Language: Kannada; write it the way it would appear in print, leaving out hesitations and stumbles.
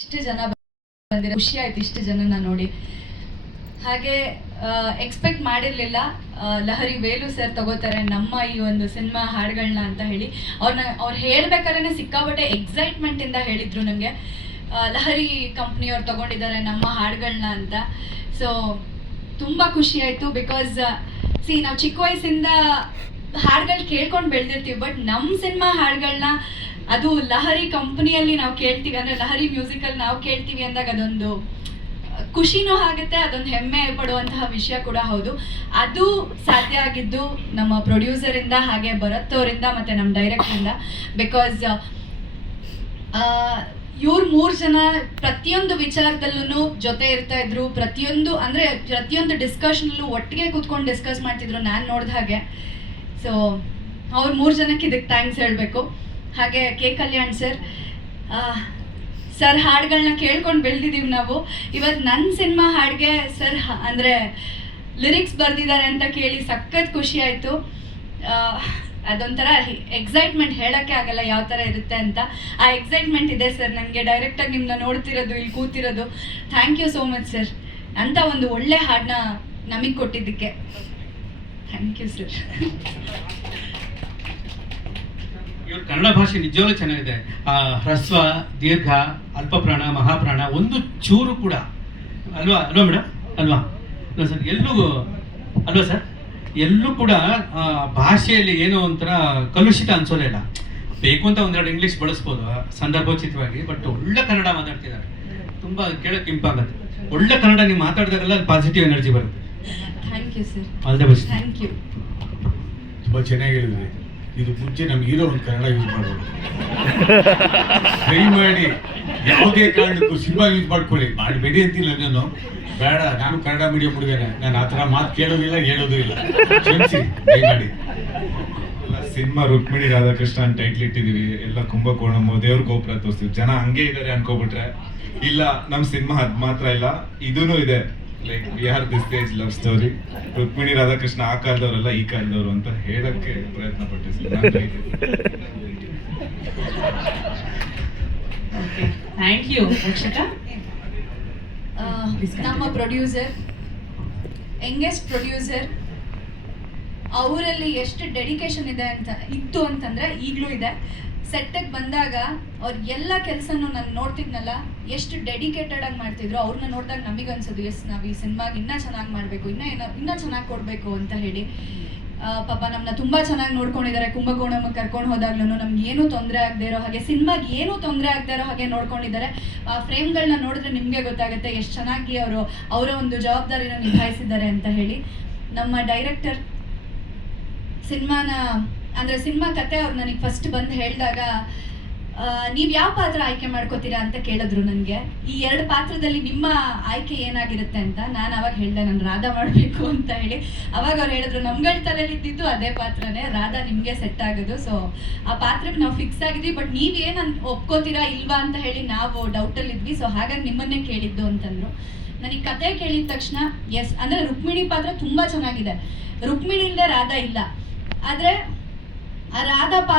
ಇಷ್ಟು ಜನ ಬಂದಿರೋ ಖುಷಿ ಆಯ್ತು ಇಷ್ಟು ಜನನ ನೋಡಿ. ಹಾಗೆ ಎಕ್ಸ್ಪೆಕ್ಟ್ ಮಾಡಿರಲಿಲ್ಲ ಲಹರಿ ವೇಲು ಸರ್ ತಗೋತಾರೆ ನಮ್ಮ ಈ ಒಂದು ಸಿನಿಮಾ ಹಾಡುಗಳನ್ನ ಅಂತ ಹೇಳಿ. ಅವ್ರು ಹೇಳ್ಬೇಕಾದ್ರೆ ಸಿಕ್ಕಾಪಟ್ಟೆ ಎಕ್ಸೈಟ್ಮೆಂಟ್ ಇಂದ ಹೇಳಿದ್ರು ನನಗೆ, ಲಹರಿ ಕಂಪ್ನಿಯವ್ರು ತಗೊಂಡಿದ್ದಾರೆ ನಮ್ಮ ಹಾಡುಗಳನ್ನ ಅಂತ. ಸೊ ತುಂಬ ಖುಷಿ ಆಯಿತು. ಬಿಕಾಸ್ ನಾವು ಚಿಕ್ಕ ವಯಸ್ಸಿಂದ ಹಾಡುಗಳು ಕೇಳ್ಕೊಂಡು ಬೆಳೆದಿರ್ತೀವಿ, ಬಟ್ ನಮ್ಮ ಸಿನಿಮಾ ಹಾಡುಗಳನ್ನ ಅದು ಲಹರಿ ಕಂಪ್ನಿಯಲ್ಲಿ ನಾವು ಕೇಳ್ತೀವಿ, ಅಂದರೆ ಲಹರಿ ಮ್ಯೂಸಿಕಲ್ಲಿ ನಾವು ಕೇಳ್ತೀವಿ ಅಂದಾಗ ಅದೊಂದು ಖುಷಿನೂ ಆಗುತ್ತೆ, ಅದೊಂದು ಹೆಮ್ಮೆ ಪಡುವಂತಹ ವಿಷಯ ಕೂಡ ಹೌದು. ಅದು ಸಾಧ್ಯ ಆಗಿದ್ದು ನಮ್ಮ ಪ್ರೊಡ್ಯೂಸರಿಂದ, ಹಾಗೆ ಭರತ್ ಅವರಿಂದ ಮತ್ತು ನಮ್ಮ ಡೈರೆಕ್ಟರಿಂದ. ಬಿಕಾಸ್ ಇವ್ರು 3 ಜನ ಪ್ರತಿಯೊಂದು ವಿಚಾರದಲ್ಲೂ ಜೊತೆ ಇರ್ತಾ ಇದ್ರು. ಪ್ರತಿಯೊಂದು ಡಿಸ್ಕಷನಲ್ಲೂ ಒಟ್ಟಿಗೆ ಕೂತ್ಕೊಂಡು ಡಿಸ್ಕಸ್ ಮಾಡ್ತಿದ್ರು ನಾನು ನೋಡಿದ ಹಾಗೆ. ಸೊ ಅವ್ರು 3 ಜನಕ್ಕೆ ಇದಕ್ಕೆ ಥ್ಯಾಂಕ್ಸ್ ಹೇಳಬೇಕು. ಹಾಗೆ ಕೆ ಕಲ್ಯಾಣ್ ಸರ್ ಹಾಡುಗಳನ್ನ ಕೇಳ್ಕೊಂಡು ಬೆಳೆದಿದ್ದೀವಿ ನಾವು. ಇವತ್ತು ನನ್ನ ಸಿನಿಮಾ ಹಾಡಿಗೆ ಸರ್ ಅಂದರೆ ಲಿರಿಕ್ಸ್ ಬರೆದಿದ್ದಾರೆ ಅಂತ ಕೇಳಿ ಸಖತ್ ಖುಷಿ ಆಯಿತು. ಅದೊಂಥರ ಎಕ್ಸೈಟ್ಮೆಂಟ್ ಹೇಳೋಕ್ಕೆ ಆಗಲ್ಲ ಯಾವ ಥರ ಇರುತ್ತೆ ಅಂತ. ಆ ಎಕ್ಸೈಟ್ಮೆಂಟ್ ಇದೆ ಸರ್ ನನಗೆ. ಡೈರೆಕ್ಟಾಗಿ ನಿಮ್ಮನ್ನ ನೋಡ್ತಿರೋದು, ಇಲ್ಲಿ ಕೂತಿರೋದು. Thank you so much sir, ಅಂತ ಒಂದು ಒಳ್ಳೆ ಹಾಡನ್ನ ನಮಗೆ ಕೊಟ್ಟಿದ್ದಕ್ಕೆ ಥ್ಯಾಂಕ್ ಯು ಸರ್. ಇವ್ರ ಕನ್ನಡ ಭಾಷೆ ನಿಜವಾಗ್ಲೂ ಚೆನ್ನಾಗಿದೆ. ಹ್ರಸ್ವ, ದೀರ್ಘ, ಅಲ್ಪಪ್ರಾಣ, ಮಹಾಪ್ರಾಣ ಒಂದು ಚೂರು ಕೂಡ ಅಲ್ವಾ ಮೇಡಮ್? ಅಲ್ವಾ ಸರ್? ಅಲ್ವಾ ಸರ್? ಎಲ್ಲೂ ಕೂಡ ಭಾಷೆಯಲ್ಲಿ ಏನೋ ಒಂಥರ ಕಲುಷಿತ ಅನ್ಸೋದೇ ಇಲ್ಲ. ಬೇಕು ಅಂತ ಒಂದೆರಡು ಇಂಗ್ಲೀಷ್ ಬಳಸ್ಬೋದು ಸಂದರ್ಭೋಚಿತವಾಗಿ, ಬಟ್ ಒಳ್ಳೆ ಕನ್ನಡ ಮಾತಾಡ್ತಿದ್ದಾರೆ. ತುಂಬ ಕೇಳೋಕೆ ಇಂಪಾಗುತ್ತೆ. ಒಳ್ಳೆ ಕನ್ನಡ ನೀವು ಮಾತಾಡಿದಾಗೆಲ್ಲ ಪಾಸಿಟಿವ್ ಎನರ್ಜಿ ಬರುತ್ತೆ. Thank you sir. All the best. Thank you. ತುಂಬ ಚೆನ್ನಾಗಿ ಹೇಳಿದ್ರಿ. ಇದು ಮುಂಚೆ ನಮ್ಗೆ ಹೀರೋ ಒಂದು ಕನ್ನಡ ಯೂಸ್ ಮಾಡೋದು, ಟ್ರೈ ಮಾಡಿ ಯಾವುದೇ ಕಾರಣಕ್ಕೂ ಸಿನಿಮಾ ಯೂಸ್ ಮಾಡ್ಕೊಳ್ಳಿ, ಮಾಡಬೇಡಿ ಅಂತಿಲ್ಲ. ನಾನು ಬೇಡ, ನಾನು ಕನ್ನಡ ಮೀಡಿಯಂ ಹುಡುಗನೆ, ನಾನು ಆ ಥರ ಮಾತು ಕೇಳೋದಿಲ್ಲ, ಹೇಳೋದು ಇಲ್ಲ. ಕ್ಷಮಿಸಿ, ದಯಮಾಡಿ. ಸಿನಿಮಾ ರುಕ್ಮಿಣಿ ರಾಧಾಕೃಷ್ಣ ಅಂತ ಟೈಟ್ಲ್ ಇಟ್ಟಿದೀವಿ, ಎಲ್ಲ ಕುಂಭಕೋಣಂ ದೇವ್ರ ಗೋಪುರ ತೋರಿಸ್ತೀವಿ. ಜನ ಹಂಗೆ ಇದ್ದಾರೆ ಅನ್ಕೋಬಿಟ್ರೆ ಇಲ್ಲ, ನಮ್ಮ ಸಿನಿಮಾ ಅದ್ ಮಾತ್ರ ಇಲ್ಲ, ಇದೂನು ಇದೆ. Like we are this age love story. Rukmini Radhakrishna ಆ ಕಾಲದವರೆಲ್ಲ ಈ ಕಾಲದವರು ಅಂತ ಹೇಳಕ್ಕೆ ಪ್ರಯತ್ನ ಪಟ್ಟಿದ್ದೀವಿ. Thank you Rakshita. ನಮ್ಮ ಪ್ರೊಡ್ಯೂಸರ್, ಯಂಗೆಸ್ಟ್ ಪ್ರೊಡ್ಯೂಸರ್, ಅವರಲ್ಲಿ ಎಷ್ಟು ಡೆಡಿಕೇಶನ್ ಇತ್ತು ಅಂತಂದ್ರೆ ಈಗಲೂ ಇದೆ. ಸೆಟ್ಟಿಗೆ ಬಂದಾಗ ಅವ್ರ ಎಲ್ಲ ಕೆಲಸನೂ ನಾನು ನೋಡ್ತಿದ್ನಲ್ಲ, ಎಷ್ಟು ಡೆಡಿಕೇಟೆಡ್ ಆಗಿ ಮಾಡ್ತಿದ್ರು. ಅವ್ರನ್ನ ನೋಡಿದಾಗ ನಮಗನ್ಸೋದು, ಎಸ್ ನಾವು ಈ ಸಿನಿಮಾಗೆ ಇನ್ನೂ ಚೆನ್ನಾಗಿ ಮಾಡಬೇಕು, ಇನ್ನೂ ಚೆನ್ನಾಗಿ ಕೊಡಬೇಕು ಅಂತ ಹೇಳಿ. ಪಾಪ ನಮ್ಮನ್ನ ತುಂಬ ಚೆನ್ನಾಗಿ ನೋಡ್ಕೊಂಡಿದ್ದಾರೆ. ಕುಂಭಕೋಣಕ್ಕೆ ಕರ್ಕೊಂಡು ಹೋದಾಗ್ಲೂ ನಮ್ಗೆ ಏನೂ ತೊಂದರೆ ಆಗದೆ ಇರೋ ಹಾಗೆ, ಸಿನಿಮಾಗೆ ಏನೂ ತೊಂದರೆ ಆಗದೆ ಇರೋ ಹಾಗೆ ನೋಡ್ಕೊಂಡಿದ್ದಾರೆ. ಆ ಫ್ರೇಮ್ಗಳನ್ನ ನೋಡಿದ್ರೆ ನಿಮಗೆ ಗೊತ್ತಾಗುತ್ತೆ ಎಷ್ಟು ಚೆನ್ನಾಗಿ ಅವರ ಒಂದು ಜವಾಬ್ದಾರಿನ ನಿಭಾಯಿಸಿದ್ದಾರೆ ಅಂತ ಹೇಳಿ. ನಮ್ಮ ಡೈರೆಕ್ಟರ್ ಸಿನಿಮಾ ಕತೆ ಅವ್ರು ನನಗೆ ಫಸ್ಟ್ ಬಂದು ಹೇಳಿದಾಗ, ನೀವು ಯಾವ ಪಾತ್ರ ಆಯ್ಕೆ ಮಾಡ್ಕೋತೀರಾ ಅಂತ ಕೇಳಿದ್ರು ನನಗೆ. ಈ 2 ಪಾತ್ರದಲ್ಲಿ ನಿಮ್ಮ ಆಯ್ಕೆ ಏನಾಗಿರುತ್ತೆ ಅಂತ. ನಾನು ಅವಾಗ ಹೇಳಿದೆ ನಾನು ರಾಧಾ ಮಾಡಬೇಕು ಅಂತ ಹೇಳಿ. ಅವಾಗ ಅವ್ರು ಹೇಳಿದ್ರು, ನಮ್ಗಳ ತಲೆಯಲ್ಲಿ ಇದ್ದಿದ್ದು ಅದೇ ಪಾತ್ರನೇ, ರಾಧಾ ನಿಮಗೆ ಸೆಟ್ ಆಗೋದು. ಸೊ ಆ ಪಾತ್ರಕ್ಕೆ ನಾವು ಫಿಕ್ಸ್ ಆಗಿದ್ವಿ, ಬಟ್ ನೀವೇನು ಒಪ್ಕೋತೀರಾ ಇಲ್ವಾ ಅಂತ ಹೇಳಿ ನಾವು ಡೌಟಲ್ಲಿ ಇದ್ವಿ. ಸೊ ಹಾಗಾಗಿ ನಿಮ್ಮನ್ನೇ ಕೇಳಿದ್ದು ಅಂತಂದ್ರು. ನನಗೆ ಕತೆ ಕೇಳಿದ ತಕ್ಷಣ ಎಸ್, ಅಂದರೆ ರುಕ್ಮಿಣಿ ಪಾತ್ರ ತುಂಬ ಚೆನ್ನಾಗಿದೆ. ರುಕ್ಮಿಣಿ ಇಲ್ಲದೆ ರಾಧಾ ಇಲ್ಲ, ಆದರೆ ಆ ರಾಧಾ ಪಾತ್ರ